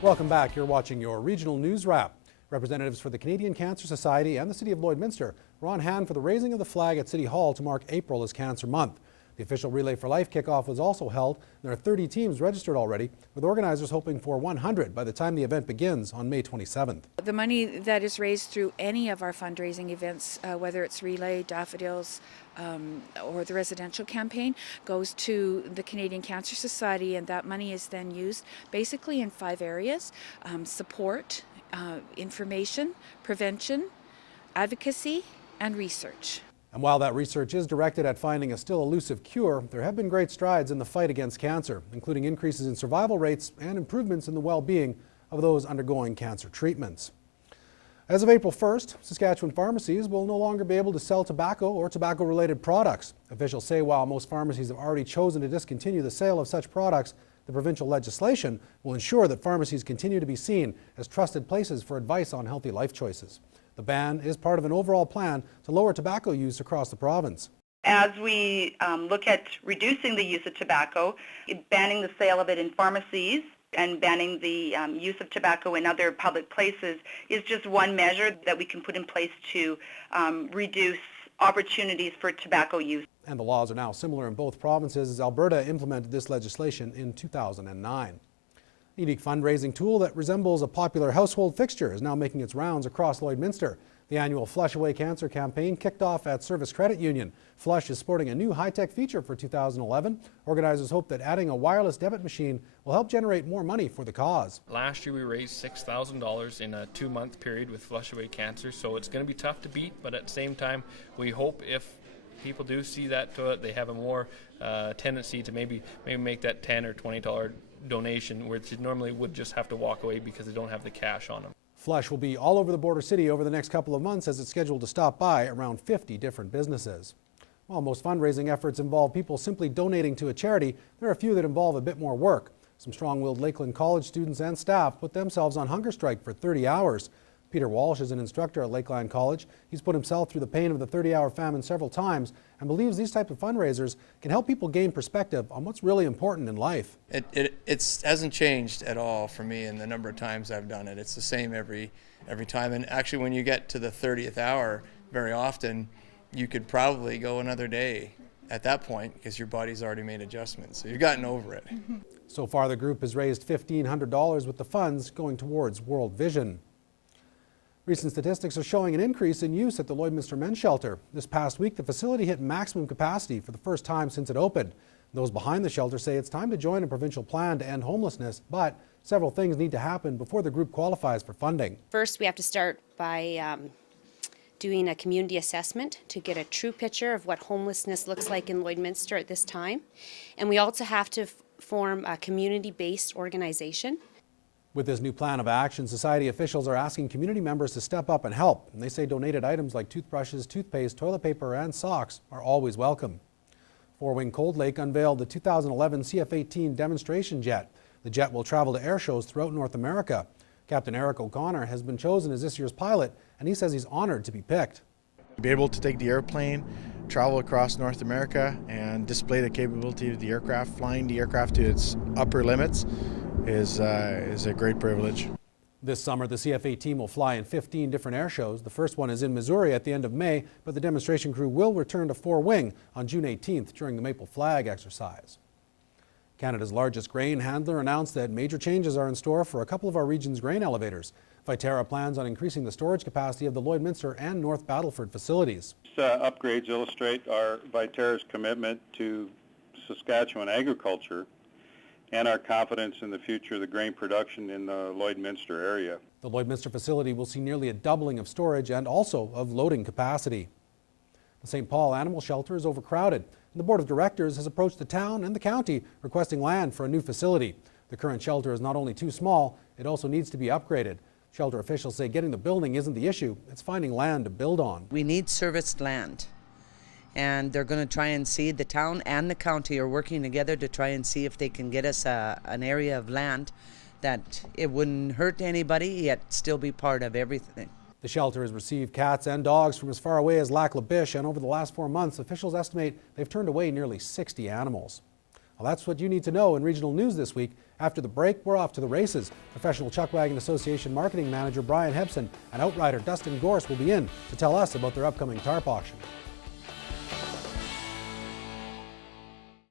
Welcome back. You're watching your regional news wrap. Representatives for the Canadian Cancer Society and the City of Lloydminster were on hand for the raising of the flag at City Hall to mark April as Cancer Month. The official Relay for Life kickoff was also held. There are 30 teams registered already, with organizers hoping for 100 by the time the event begins on May 27th. The money that is raised through any of our fundraising events, whether it's Relay, Daffodils, or the residential campaign, goes to the Canadian Cancer Society, and that money is then used basically in 5 areas: support, information, prevention, advocacy, and research. And while that research is directed at finding a still elusive cure, there have been great strides in the fight against cancer, including increases in survival rates and improvements in the well-being of those undergoing cancer treatments. As of April 1st, Saskatchewan pharmacies will no longer be able to sell tobacco or tobacco-related products. Officials say while most pharmacies have already chosen to discontinue the sale of such products, the provincial legislation will ensure that pharmacies continue to be seen as trusted places for advice on healthy life choices. The ban is part of an overall plan to lower tobacco use across the province. As we look at reducing the use of tobacco, banning the sale of it in pharmacies and banning the use of tobacco in other public places is just one measure that we can put in place to reduce opportunities for tobacco use. And the laws are now similar in both provinces as Alberta implemented this legislation in 2009. A unique fundraising tool that resembles a popular household fixture is now making its rounds across Lloydminster. The annual Flush Away Cancer campaign kicked off at Service Credit Union. Flush is sporting a new high-tech feature for 2011. Organizers hope that adding a wireless debit machine will help generate more money for the cause. Last year we raised $6,000 in a 2-month period with Flush Away Cancer, so it's going to be tough to beat, but at the same time we hope if people do see that to it, they have a more tendency to maybe make that $10 or $20 donation, where they normally would just have to walk away because they don't have the cash on them. Flush will be all over the border city over the next couple of months as it's scheduled to stop by around 50 different businesses. While most fundraising efforts involve people simply donating to a charity, there are a few that involve a bit more work. Some strong-willed Lakeland College students and staff put themselves on hunger strike for 30 hours. Peter Walsh is an instructor at Lakeland College. He's put himself through the pain of the 30-hour famine several times and believes these types of fundraisers can help people gain perspective on what's really important in life. It hasn't changed at all for me in the number of times I've done it. It's the same every time. And actually, when you get to the 30th hour, very often you could probably go another day at that point because your body's already made adjustments. So you've gotten over it. So far, the group has raised $1,500 with the funds going towards World Vision. Recent statistics are showing an increase in use at the Lloydminster Men's Shelter. This past week, the facility hit maximum capacity for the first time since it opened. Those behind the shelter say it's time to join a provincial plan to end homelessness, but several things need to happen before the group qualifies for funding. First, we have to start by doing a community assessment to get a true picture of what homelessness looks like in Lloydminster at this time. And we also have to form a community-based organization. With this new plan of action, society officials are asking community members to step up and help. And they say donated items like toothbrushes, toothpaste, toilet paper, and socks are always welcome. Four Wing Cold Lake unveiled the 2011 CF18 Demonstration jet. The jet will travel to air shows throughout North America. Captain Eric O'Connor has been chosen as this year's pilot, and he says he's honored to be picked. To be able to take the airplane, travel across North America, and display the capability of the aircraft, flying the aircraft to its upper limits, is a great privilege. This summer, the CF18 will fly in 15 different air shows. The first one is in Missouri at the end of May, but the demonstration crew will return to Four Wing on June 18th during the Maple Flag exercise. Canada's largest grain handler announced that major changes are in store for a couple of our region's grain elevators. ByTara plans on increasing the storage capacity of the Lloydminster and North Battleford facilities. Upgrades illustrate our ByTara's commitment to Saskatchewan agriculture and our confidence in the future of the grain production in the Lloydminster area. The Lloydminster facility will see nearly a doubling of storage and also of loading capacity. The St. Paul Animal Shelter is overcrowded, and the Board of Directors has approached the town and the county requesting land for a new facility. The current shelter is not only too small, it also needs to be upgraded. Shelter officials say getting the building isn't the issue, it's finding land to build on. We need serviced land, and they're going to try and see, the town and the county are working together to try and see if they can get us an area of land that it wouldn't hurt anybody, yet still be part of everything. The shelter has received cats and dogs from as far away as Lac La Biche, and over the last 4 months, officials estimate they've turned away nearly 60 animals. Well, that's what you need to know in regional news this week. After the break, we're off to the races. Professional Chuck Wagon Association Marketing Manager Brian Hebson and Outrider Dustin Gorse will be in to tell us about their upcoming tarp auction.